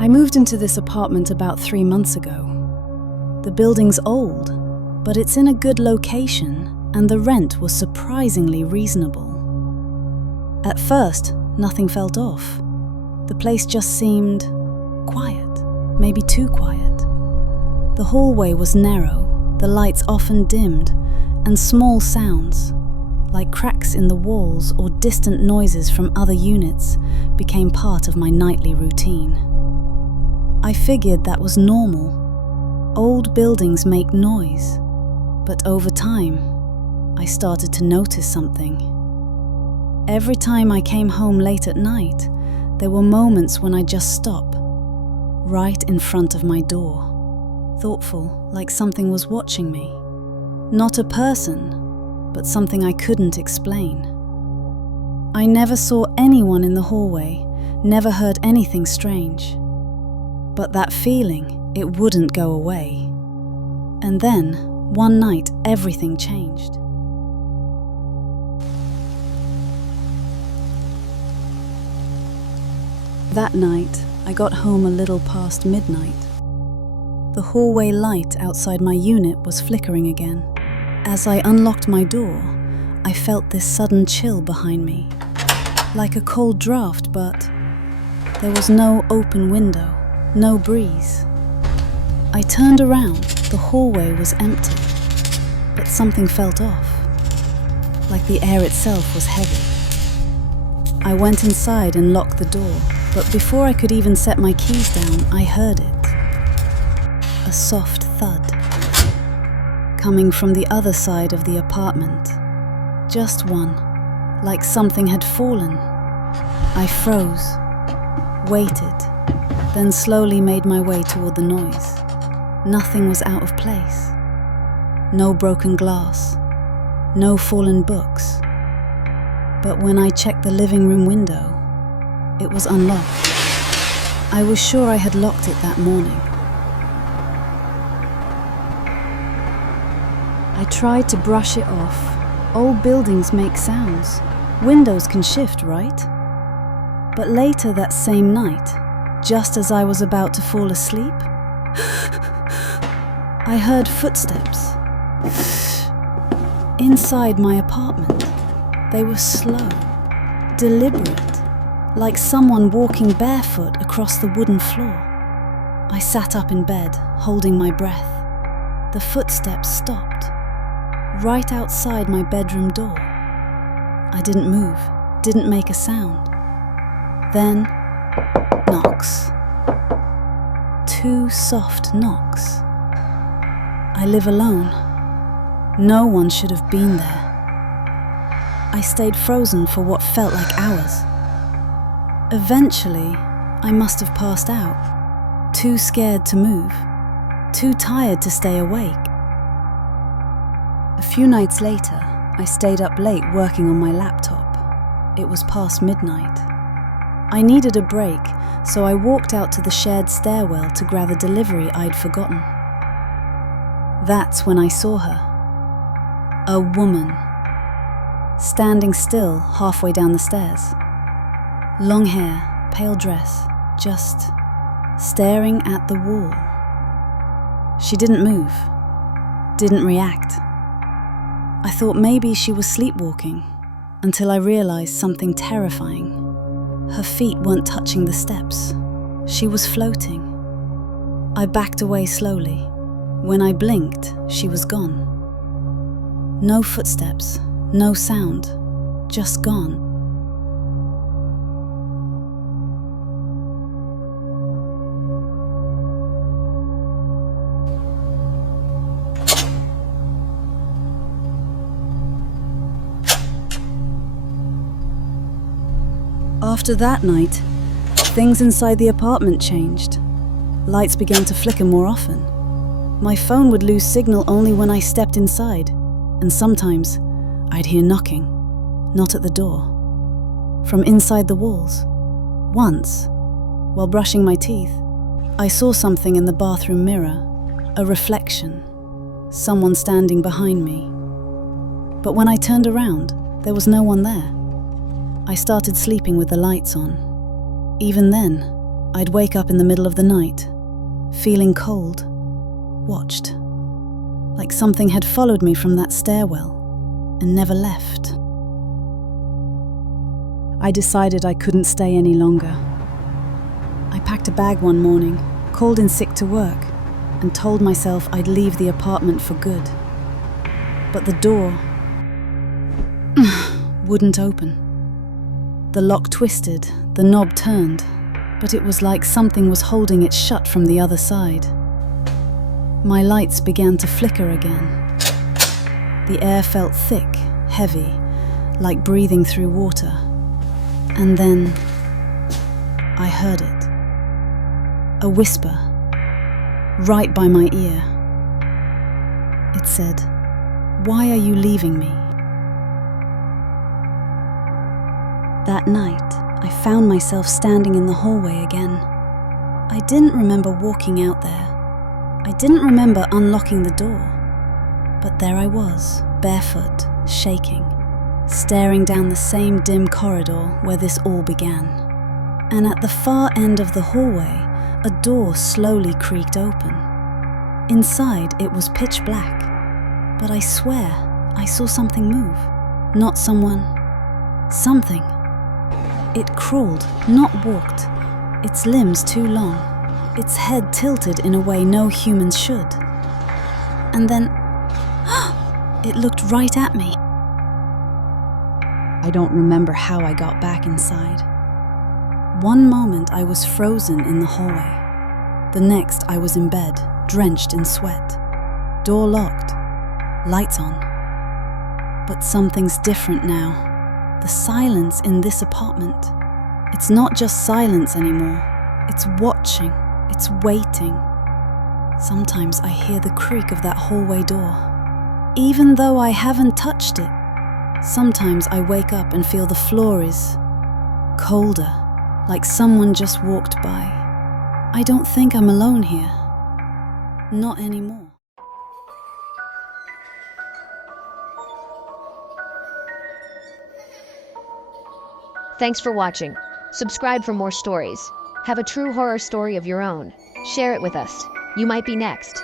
I moved into this apartment about 3 months ago. The building's old, but it's in a good location, and the rent was surprisingly reasonable. At first, nothing felt off. The place just seemed quiet, maybe too quiet. The hallway was narrow, the lights often dimmed, and small sounds, like cracks in the walls or distant noises from other units, became part of my nightly routine. I figured that was normal. Old buildings make noise, but over time, I started to notice something. Every time I came home late at night, there were moments when I'd just stop, right in front of my door, thoughtful, like something was watching me. Not a person, but something I couldn't explain. I never saw anyone in the hallway, never heard anything strange. But that feeling, it wouldn't go away. And then, one night, everything changed. That night, I got home a little past midnight. The hallway light outside my unit was flickering again. As I unlocked my door, I felt this sudden chill behind me, like a cold draft, but there was no open window, no breeze. I turned around, the hallway was empty, but something felt off, like the air itself was heavy. I went inside and locked the door, but before I could even set my keys down, I heard it. A soft thud, coming from the other side of the apartment. Just one, like something had fallen. I froze, waited, then slowly made my way toward the noise. Nothing was out of place. No broken glass, no fallen books. But when I checked the living room window, it was unlocked. I was sure I had locked it that morning. I tried to brush it off. Old buildings make sounds. Windows can shift, right? But later that same night, just as I was about to fall asleep, I heard footsteps inside my apartment. They were slow, deliberate, like someone walking barefoot across the wooden floor. I sat up in bed, holding my breath. The footsteps stopped, right outside my bedroom door. I didn't move, didn't make a sound. Then, knocks. 2 soft knocks. I live alone. No one should have been there. I stayed frozen for what felt like hours. Eventually, I must have passed out. Too scared to move. Too tired to stay awake. A few nights later, I stayed up late working on my laptop. It was past midnight. I needed a break, so I walked out to the shared stairwell to grab a delivery I'd forgotten. That's when I saw her. A woman. Standing still halfway down the stairs. Long hair, pale dress, just staring at the wall. She didn't move, didn't react. I thought maybe she was sleepwalking, until I realized something terrifying. Her feet weren't touching the steps. She was floating. I backed away slowly. When I blinked, she was gone. No footsteps, no sound, just gone. After that night, things inside the apartment changed. Lights began to flicker more often. My phone would lose signal only when I stepped inside, and sometimes I'd hear knocking, not at the door, from inside the walls. Once, while brushing my teeth, I saw something in the bathroom mirror, a reflection, someone standing behind me. But when I turned around, there was no one there. I started sleeping with the lights on. Even then, I'd wake up in the middle of the night, feeling cold, watched, like something had followed me from that stairwell and never left. I decided I couldn't stay any longer. I packed a bag one morning, called in sick to work, and told myself I'd leave the apartment for good. But the door wouldn't open. The lock twisted, the knob turned, but it was like something was holding it shut from the other side. My lights began to flicker again. The air felt thick, heavy, like breathing through water. And then I heard it. A whisper, right by my ear. It said, "Why are you leaving me?" That night, I found myself standing in the hallway again. I didn't remember walking out there. I didn't remember unlocking the door. But there I was, barefoot, shaking, staring down the same dim corridor where this all began. And at the far end of the hallway, a door slowly creaked open. Inside, it was pitch black. But I swear, I saw something move. Not someone. Something. It crawled, not walked. Its limbs too long. Its head tilted in a way no humans should. And then, it looked right at me. I don't remember how I got back inside. One moment I was frozen in the hallway. The next I was in bed, drenched in sweat. Door locked. Lights on. But something's different now. The silence in this apartment. It's not just silence anymore. It's watching. It's waiting. Sometimes I hear the creak of that hallway door, even though I haven't touched it. Sometimes I wake up and feel the floor is colder, like someone just walked by. I don't think I'm alone here. Not anymore. Thanks for watching. Subscribe for more stories. Have a true horror story of your own. Share it with us. You might be next.